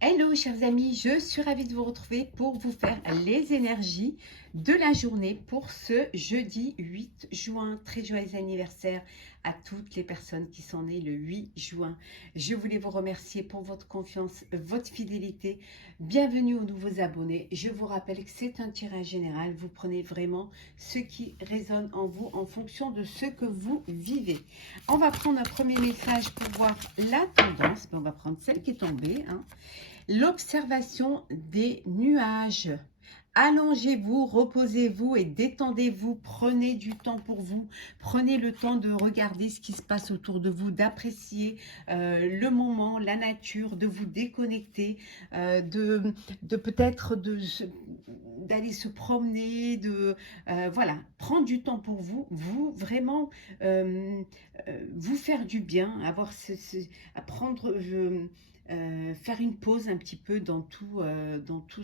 Hello chers amis, je suis ravie de vous retrouver pour vous faire les énergies de la journée pour ce jeudi 8 juin. Très joyeux anniversaire à toutes les personnes qui sont nées le 8 juin. Je voulais vous remercier pour votre confiance, votre fidélité. Bienvenue aux nouveaux abonnés. Je vous rappelle que c'est un tirage général. Vous prenez vraiment ce qui résonne en vous en fonction de ce que vous vivez. On va prendre un premier message pour voir la tendance. On va prendre celle qui est tombée, hein. L'observation des nuages. Allongez-vous, reposez-vous et détendez-vous. Prenez du temps pour vous. Prenez le temps de regarder ce qui se passe autour de vous, d'apprécier le moment, la nature, de vous déconnecter, de peut-être d'aller se promener, voilà, prendre du temps pour vous, vous vous faire du bien, apprendre... faire une pause un petit peu dans tout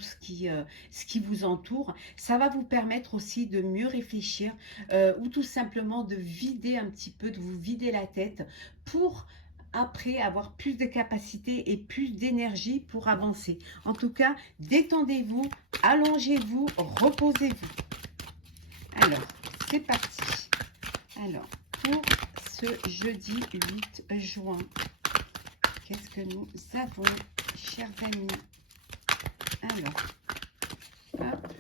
ce qui vous entoure. Ça va vous permettre aussi de mieux réfléchir ou tout simplement de vider un petit peu, de vous vider la tête pour après avoir plus de capacité et plus d'énergie pour avancer. En tout cas, détendez-vous, allongez-vous, reposez-vous. Alors, c'est parti. Alors, pour ce jeudi 8 juin, qu'est-ce que nous avons, chers amis? Alors, hop.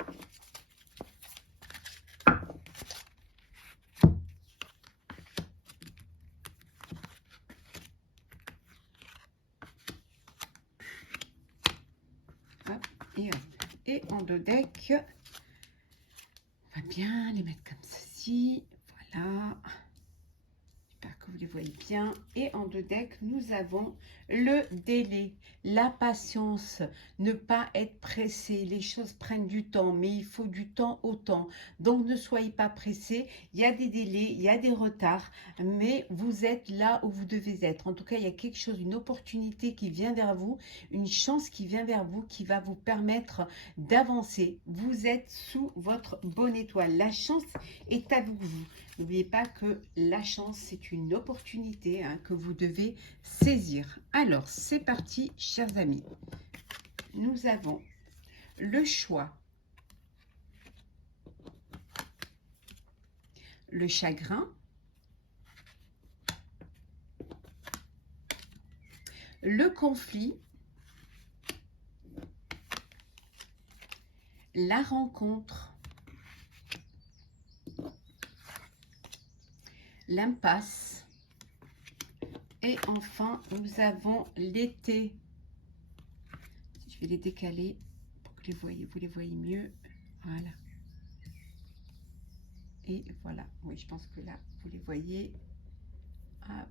Hop, et hop. Et en deux decks, on va bien les mettre comme ceci. Voilà. Que vous les voyez bien. Et en deux decks, nous avons le délai, la patience, ne pas être pressé. Les choses prennent du temps, mais il faut du temps au temps. Donc ne soyez pas pressés. Il y a des délais, il y a des retards, mais vous êtes là où vous devez être. En tout cas, il y a quelque chose, une opportunité qui vient vers vous, une chance qui vient vers vous, qui va vous permettre d'avancer. Vous êtes sous votre bonne étoile. La chance est avec vous. N'oubliez pas que la chance, c'est une opportunité que vous devez saisir. Alors, c'est parti, chers amis. Nous avons le choix, le chagrin, le conflit, la rencontre, l'impasse et enfin nous avons l'été. Je vais les décaler pour que vous les voyez mieux. Voilà. Et voilà. Oui, je pense que là, vous les voyez. Hop.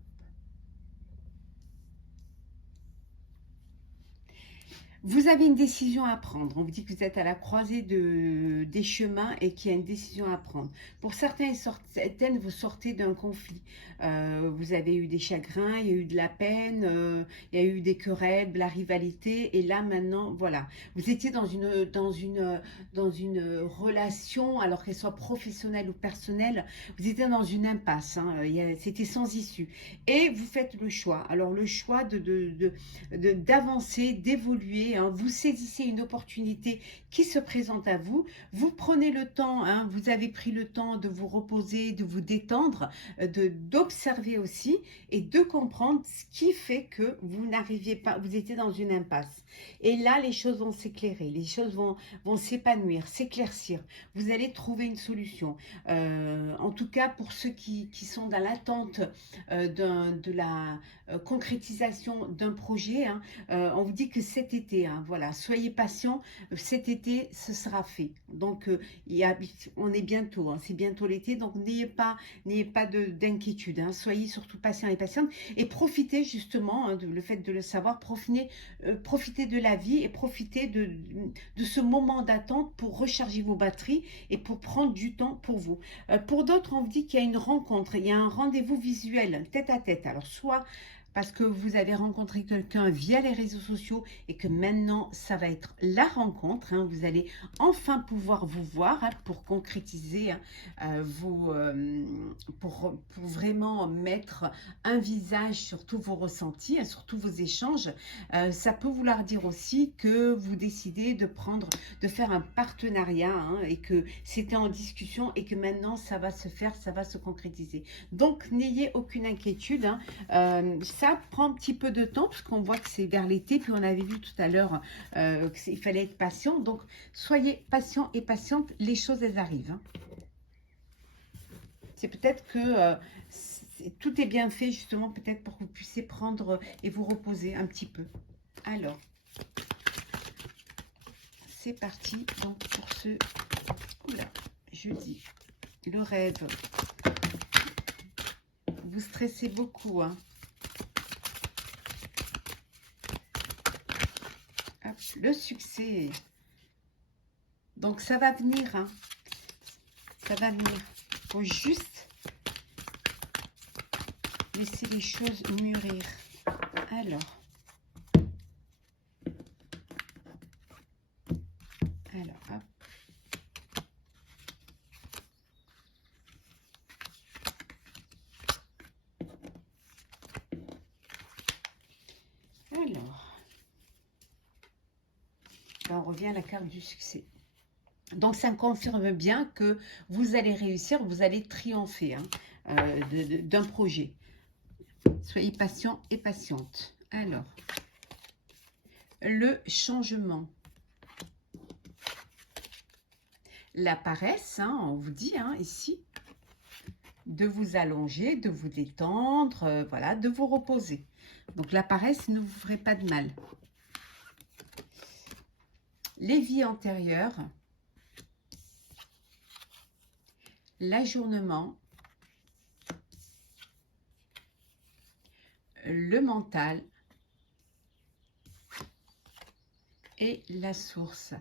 Vous avez une décision à prendre. On vous dit que vous êtes à la croisée des chemins et qu'il y a une décision à prendre. Pour certains et certaines, vous sortez d'un conflit. Vous avez eu des chagrins, il y a eu de la peine, il y a eu des querelles, de la rivalité. Et là, maintenant, voilà. Vous étiez dans une relation, alors qu'elle soit professionnelle ou personnelle, vous étiez dans une impasse. C'était sans issue. Et vous faites le choix. Alors, le choix d'avancer, d'évoluer. Vous saisissez une opportunité qui se présente à vous, vous prenez le temps, vous avez pris le temps de vous reposer, de vous détendre, d'observer aussi et de comprendre ce qui fait que vous n'arriviez pas, vous étiez dans une impasse. Et là, les choses vont s'éclairer, les choses vont s'épanouir, s'éclaircir. Vous allez trouver une solution. En tout cas, pour ceux qui sont dans l'attente de la concrétisation d'un projet, on vous dit que cet été, voilà, soyez patient, cet été ce sera fait. Donc on est bientôt, c'est bientôt l'été, donc n'ayez pas d'inquiétude, soyez surtout patient et patiente et profitez justement, le fait de le savoir, profitez de la vie et profitez de ce moment d'attente pour recharger vos batteries et pour prendre du temps pour vous. Pour d'autres, on vous dit qu'il y a une rencontre, il y a un rendez-vous visuel, tête à tête. Alors soit parce que vous avez rencontré quelqu'un via les réseaux sociaux et que maintenant ça va être la rencontre, hein. Vous allez enfin pouvoir vous voir, hein, pour concrétiser, hein, pour vraiment mettre un visage sur tous vos ressentis, hein, sur tous vos échanges. Ça peut vouloir dire aussi que vous décidez de faire un partenariat, hein, et que c'était en discussion et que maintenant ça va se faire, ça va se concrétiser. Donc n'ayez aucune inquiétude, hein. Ça prend un petit peu de temps parce qu'on voit que c'est vers l'été, puis on avait vu tout à l'heure qu'il fallait être patient. Donc soyez patient et patiente, les choses elles arrivent, hein. C'est peut-être que tout est bien fait justement, peut-être pour que vous puissiez prendre et vous reposer un petit peu. Alors, c'est parti donc pour ce jeudi. Le rêve. Vous stressez beaucoup, hein. Hop, le succès. Donc ça va venir, hein. Ça va venir. Il faut juste laisser les choses mûrir. Alors, hop. Alors, on revient à la carte du succès. Donc, ça confirme bien que vous allez réussir, vous allez triompher, hein, d'un projet. Soyez patient et patiente. Alors, le changement. La paresse, hein, on vous dit, hein, ici, de vous allonger, de vous détendre, voilà, de vous reposer. Donc, la paresse ne vous ferait pas de mal. Les vies antérieures. L'ajournement. Le mental et la source.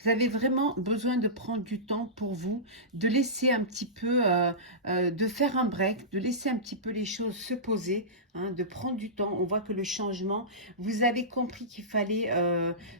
Vous avez vraiment besoin de prendre du temps pour vous, de laisser un petit peu, de faire un break, de laisser un petit peu les choses se poser, hein, de prendre du temps. On voit que le changement, vous avez compris qu'il fallait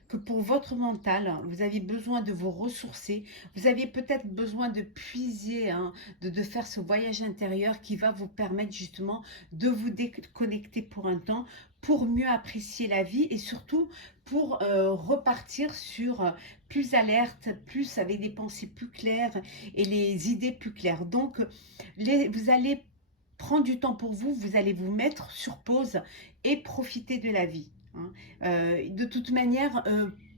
que pour votre mental, vous avez besoin de vous ressourcer. Vous avez peut-être besoin de puiser, hein, de faire ce voyage intérieur qui va vous permettre justement de vous déconnecter pour un temps, pour mieux apprécier la vie et surtout pour repartir sur plus alerte, plus avec des pensées plus claires et les idées plus claires. Donc, vous allez prendre du temps pour vous, vous allez vous mettre sur pause et profiter de la vie, hein. De toute manière,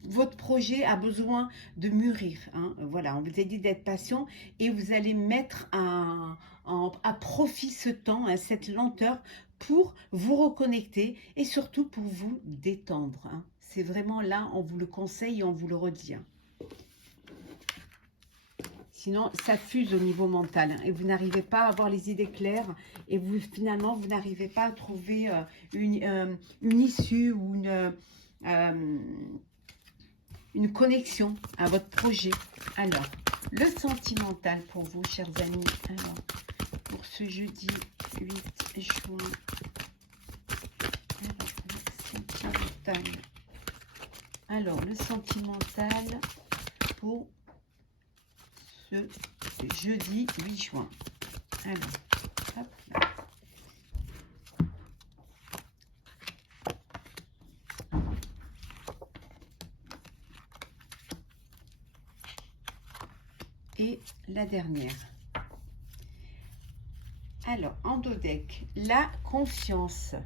votre projet a besoin de mûrir, hein. Voilà, on vous a dit d'être patient et vous allez mettre à profit ce temps, hein, cette lenteur pour vous reconnecter et surtout pour vous détendre, hein. C'est vraiment là, on vous le conseille et on vous le redit, hein. Sinon, ça fuse au niveau mental, hein, et vous n'arrivez pas à avoir les idées claires et finalement, vous n'arrivez pas à trouver une issue ou une connexion à votre projet. Alors, le sentimental pour vous, chers amis. Alors, pour ce jeudi 8 juin. Alors, le sentimental pour ce jeudi 8 juin. Alors, hop là. Et la dernière. Alors, en dos deck, la confiance.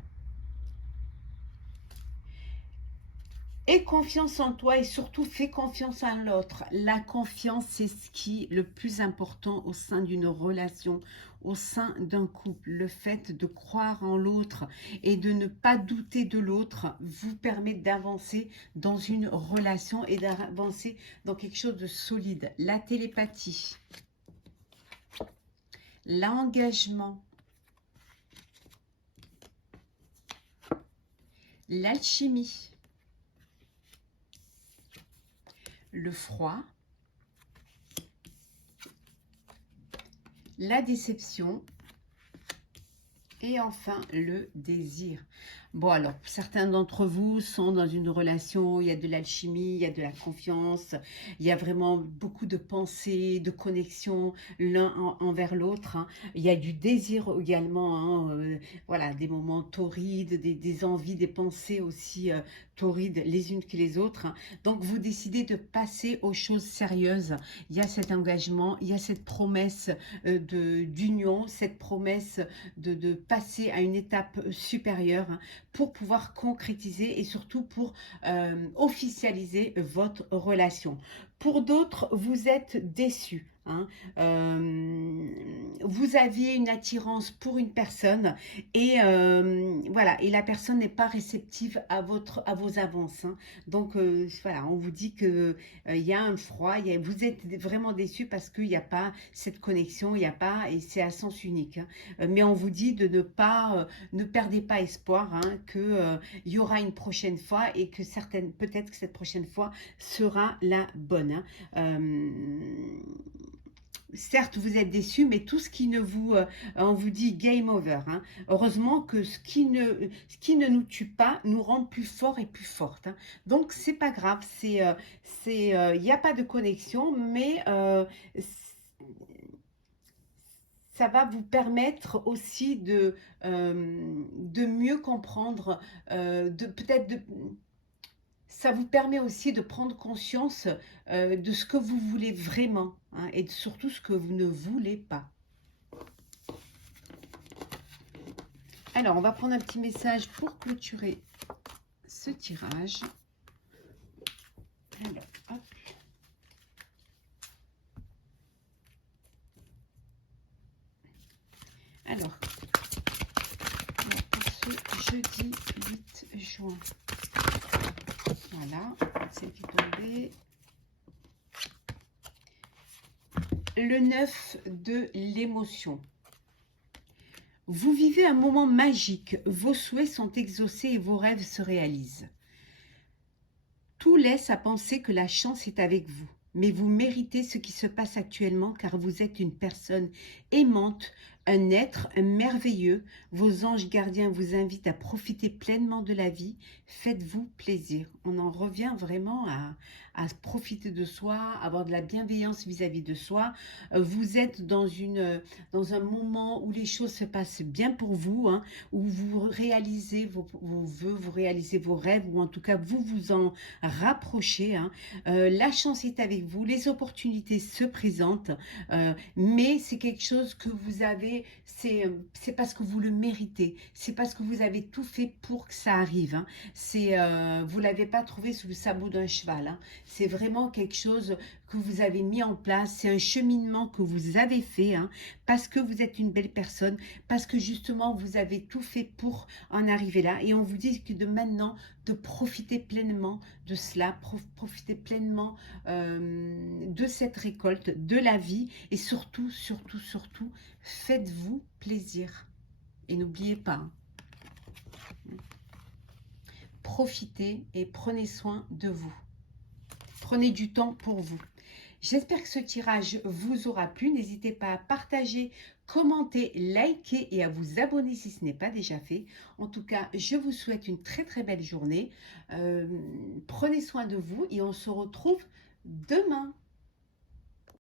Aie confiance en toi et surtout fais confiance en l'autre. La confiance, c'est ce qui est le plus important au sein d'une relation, au sein d'un couple. Le fait de croire en l'autre et de ne pas douter de l'autre vous permet d'avancer dans une relation et d'avancer dans quelque chose de solide. La télépathie, l'engagement, l'alchimie, le froid, la déception Et enfin, le désir. Bon, alors, certains d'entre vous sont dans une relation, il y a de l'alchimie, il y a de la confiance, il y a vraiment beaucoup de pensées, de connexion l'un envers l'autre, hein. Il y a du désir également, hein, voilà, des moments torrides, des envies, des pensées aussi torrides les unes que les autres, hein. Donc, vous décidez de passer aux choses sérieuses. Il y a cet engagement, il y a cette promesse d'union, cette promesse de passer à une étape supérieure, hein, pour pouvoir concrétiser et surtout pour officialiser votre relation. Pour d'autres, vous êtes déçus, hein. Vous aviez une attirance pour une personne et voilà, et la personne n'est pas réceptive à vos avances, hein. Donc voilà, on vous dit que il y a un froid, vous êtes vraiment déçus parce qu'il n'y a pas cette connexion, il n'y a pas, et c'est à sens unique, hein. Mais on vous dit de ne pas, ne perdez pas espoir, hein, que il y aura une prochaine fois et que peut-être que cette prochaine fois sera la bonne, hein. Certes, vous êtes déçus, mais tout ce qui ne vous... on vous dit game over, hein. Heureusement que ce qui ne nous tue pas nous rend plus forts et plus fortes, hein. Donc, c'est pas grave. Il n'y a pas de connexion, mais ça va vous permettre aussi de mieux comprendre, ça vous permet aussi de prendre conscience de ce que vous voulez vraiment, hein, et surtout ce que vous ne voulez pas. Alors, on va prendre un petit message pour clôturer ce tirage. Alors, hop. Alors, pour ce jeudi 8 juin. Voilà, c'est qui est tombé. Le 9 de l'émotion. Vous vivez un moment magique, vos souhaits sont exaucés et vos rêves se réalisent. Tout laisse à penser que la chance est avec vous, mais vous méritez ce qui se passe actuellement car vous êtes une personne aimante, un être merveilleux. Vos anges gardiens vous invitent à profiter pleinement de la vie. Faites-vous plaisir. On en revient vraiment à profiter de soi, avoir de la bienveillance vis-à-vis de soi. Vous êtes dans un moment où les choses se passent bien pour vous, hein, où vous réalisez vos vœux, vous réalisez vos rêves, ou en tout cas vous vous en rapprochez, hein. La chance est avec vous, les opportunités se présentent, mais c'est quelque chose que vous avez, c'est parce que vous le méritez, c'est parce que vous avez tout fait pour que ça arrive, hein. Vous l'avez pas trouvé sous le sabot d'un cheval, hein. C'est vraiment quelque chose que vous avez mis en place, c'est un cheminement que vous avez fait, hein, parce que vous êtes une belle personne, parce que justement vous avez tout fait pour en arriver là, et on vous dit que de maintenant, de profiter pleinement de cela, profiter pleinement de cette récolte, de la vie, et surtout, surtout, surtout, faites-vous plaisir. Et n'oubliez pas, hein, profitez et prenez soin de vous. Prenez du temps pour vous. J'espère que ce tirage vous aura plu. N'hésitez pas à partager, commenter, liker et à vous abonner si ce n'est pas déjà fait. En tout cas, je vous souhaite une très très belle journée. Prenez soin de vous et on se retrouve demain.